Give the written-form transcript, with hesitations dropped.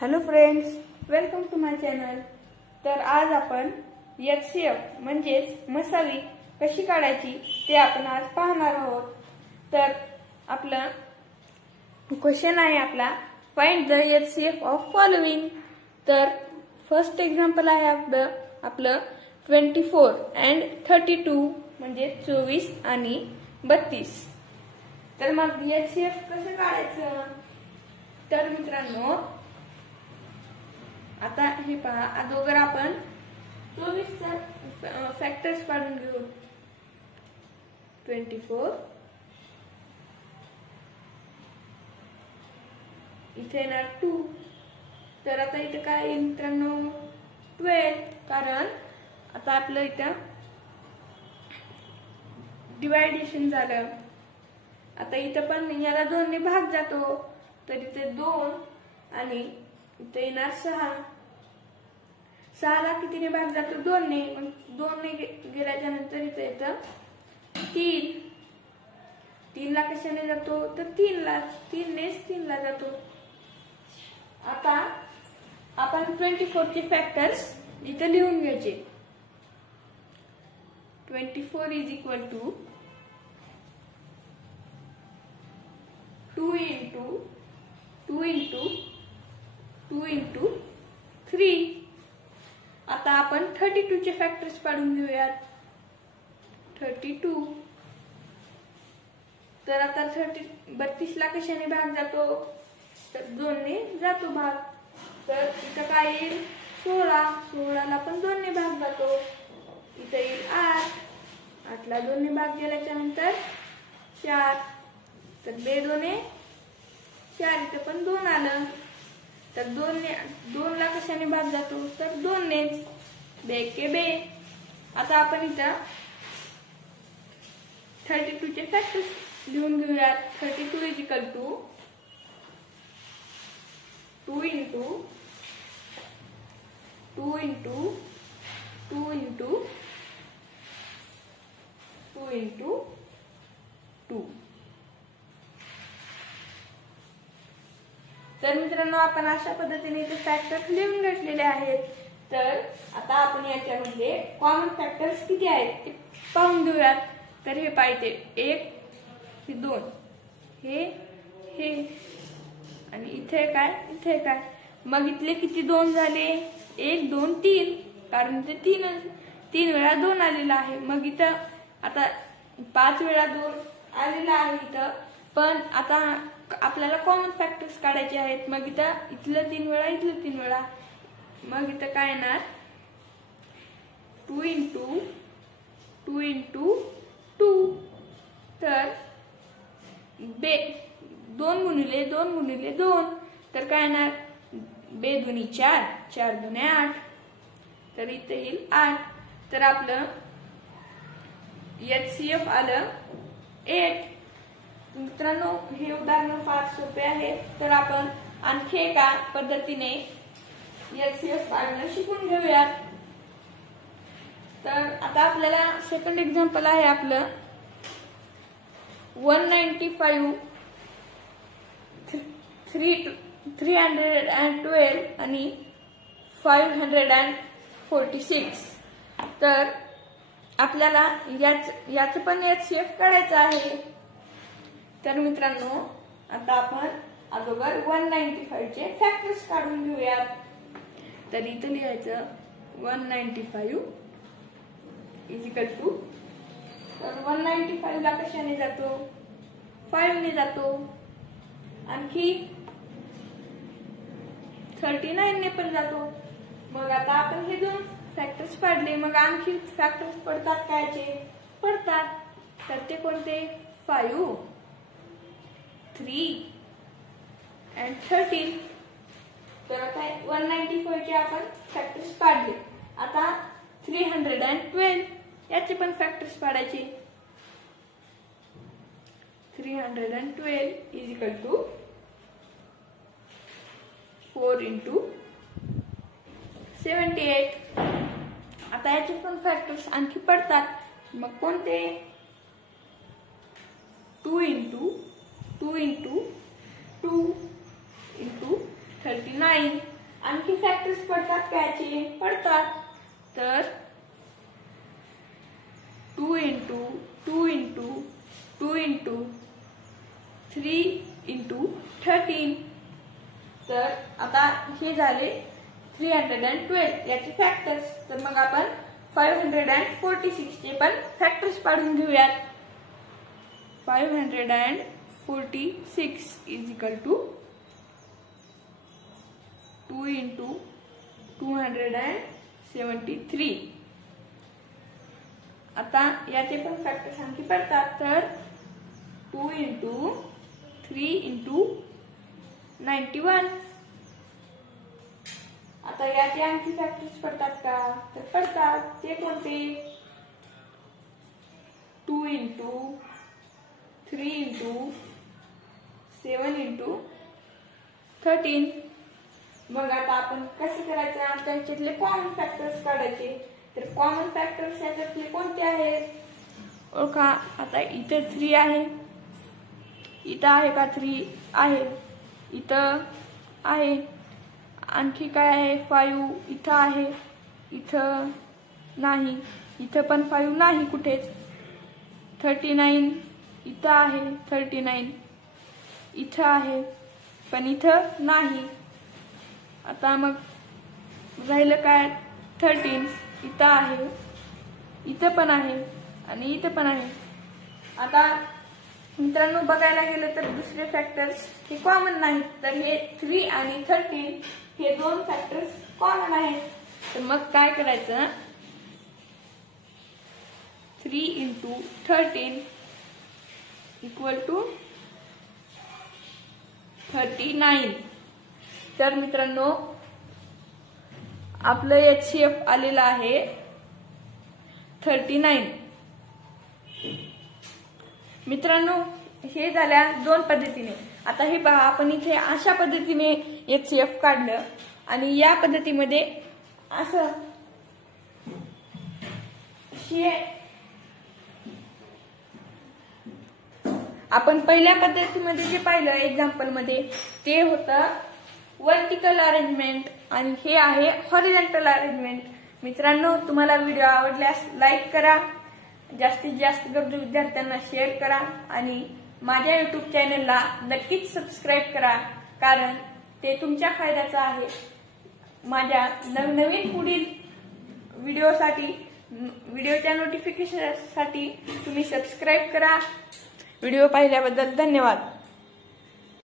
Hello friends, welcome to my channel. तर आज आपण HCF म्हणजेच मसावी कशी काढायची ते आपण आज पाहणार आहोत। तर आपला क्वेश्चन आहे आपला find the HCF of following. तर फर्स्ट एक्झाम्पल आहे आपलं 24 and 32 म्हणजे 24 आणि 32। तर मग HCF कसं काढायचं? तर मित्रांनो, आता हे पहा, अगोदर आपण 24 चा फॅक्टर्स काढून घेऊ। 24 इथे येणार 2, तर आता इथे काय येईल मित्रांनो 12, कारण आता आपलं इथं डिवायडेशन झालं। आता इथं पण याला 2 ने भाग जातो, तर इथे 2 आणि इथे येणार 6। 6 ला कितीने भाग जातो? 2 ने। मग 2 ने गेल्याच्या नंतर इथे येतं 3। 3 ला कशाने जातो? तर 3 ला, 3 नेच 3 ला जातो। आता आपण 24 चे फॅक्टर्स इथे लिहून घ्यायचे। 24 is equal to 2 into 2 into 2 into 3। आता आपण 32 चे फॅक्टर्स काढून घेऊयात। 32, तर आता 32 ला कशाने भाग जातो? तर 2 ने जातो भाग, तर इथं काय येईल 16। 16 ला पण 2 ने भाग जातो, इथं येईल 8। 8 ला 2 ने भाग गेल्याच्या नंतर 4, तर 2 ने 4, इथं पण 2 आलं, तर 2 ला कशाने भाग जातो? तर 2 नेच, 2 के 2। आता आपण इथं 32 चे फॅक्टर्स लिहून घेऊयात। 32 is equal to 2 into 2 into 2 into 2 into 2। तर मित्रांनो, आपण अशा पद्धतीने इथे फॅक्टर्स लिहून घेतलेले आहेत। तर आता आपण याच्यामध्ये कॉमन फॅक्टर्स किती आहेत ते पाहून घेऊयात। तर हे पाहिजे 1, हे 2, हे आणि इथे काय, इथे काय। मग इथले किती 2 झाले? 1 2 3, कारण ते 3 वेळा 2 आलेला आहे। मग इथं आता 5 वेळा 2 आलेला आहे इथं, पण आता आपल्याला कॉमन फॅक्टर्स काढायचे आहेत। मग इथलं 3 वेळा, इथलं 3 वेळा, मग इथं काय येणार 2 into 2 into 2। तर 2 गुणिले 2 गुणिले 2, तर काय येणार 2 दुनी 4, 4 दुने 8, तर इथे येईल 8। तर आपलं HCF आलं 8। मित्रांनो, हे उदाहरण फार सोपे आहे, तर आपण आणखी एका पद्धतीने HCF काढणं शिकून घेऊयात। तर आता आपल्याला सेकंड एक्झाम्पल आहे आपलं 195, 312 आणि 546। तर आपल्याला याचं पण HCF काढायचं आहे। तर मित्रांनो, आता आपण अगोदर 195 चे फॅक्टर्स काढून घेऊयात। तर इथं लिहायचं 195 इज इक्वल टू, तर 195 ला कशाने जातो? 5 ने जातो, आणखी 39 ने पण जातो। मग आता आपण हे 2 फॅक्टर्स काढले, मग आणखी फॅक्टर्स पडतात कायचे? पडतात, तर ते कोणते? 5, 3 and 13। तर आता 195 चे आपण फॅक्टर्स काढले। आता 312 याचे पण फॅक्टर्स काढायचे। 312 इज इक्वल टू 4 into 78। आता याचे पण फॅक्टर्स आणखी पडतात, मग कोणते? 2 into 2 into 2 into 39। फॅक्टर्स पडतात का याचे? पडतात. तर 2 into 2 into 2 into 3 into 13. तर आता हे झाले 312 याचे फॅक्टर्स. तर मग आपण 546 चे पण फॅक्टर्स काढून घेऊयात. 546 is equal to 2 into 273. आता याचे पण फॅक्टर्स आणखी पडतात. तर 2 into 3 into 91. आता याचे आणखी फॅक्टर्स पडतात का? तर पडतात. ते कोणते? 2 into 3 into 7 into 13. मग आता आपण कसं करायचं? त्याच्यातले कॉमन फॅक्टर्स काढायचे. तर कॉमन फॅक्टर्स याच्यातले कोणते आहेत? ओळखा. आता इथे 3 आहे, इथं आहे का? 3 आहे, इथं आहे. आणखी काय आहे? 5 इथं आहे, इथं नाही, इथं पण 5 नाही कुठेच. 39 इथं आहे, 39 इथं आहे, पण इथं नाही. आता मग राहिलं काय? 13 इथं आहे, इथं पण आहे आणि इथं पण आहे. आता मित्रांनो बघायला गेलं तर दुसरे फॅक्टर्स हे कॉमन नाहीत. तर हे 3 आणि 13 हे दोन फॅक्टर्स कॉमन आहेत. तर मग काय करायचं? 3 into 13 equal to 39. तर मित्रांनो आपलं HCF आलेलं आहे 39. मित्रांनो हे झाल्या दोन पद्धतीने. आता हे पहा, आपण इथे अशा पद्धतीने HCF काढलं आणि या पद्धतीमध्ये असं आपण पहिल्या पद्धतीमध्ये जे पाहिलं एक्झाम्पल मध्ये ते होतं वर्टिकल अरेंजमेंट आणि हे आहे हॉरिझॉन्टल अरेंजमेंट. मित्रांनो तुम्हाला व्हिडिओ आवडल्यास लाईक करा, जास्तीत जास्त गरजू विद्यार्थ्यांना शेअर करा आणि माझ्या YouTube चॅनलला नक्कीच सबस्क्राईब करा, कारण ते तुमच्या फायद्याचं आहे. माझ्या नवनवीन पुढील व्हिडिओच्या नोटिफिकेशनसाठी तुम्ही सबस्क्राईब करा. व्हिडिओ पाहिल्याबद्दल धन्यवाद.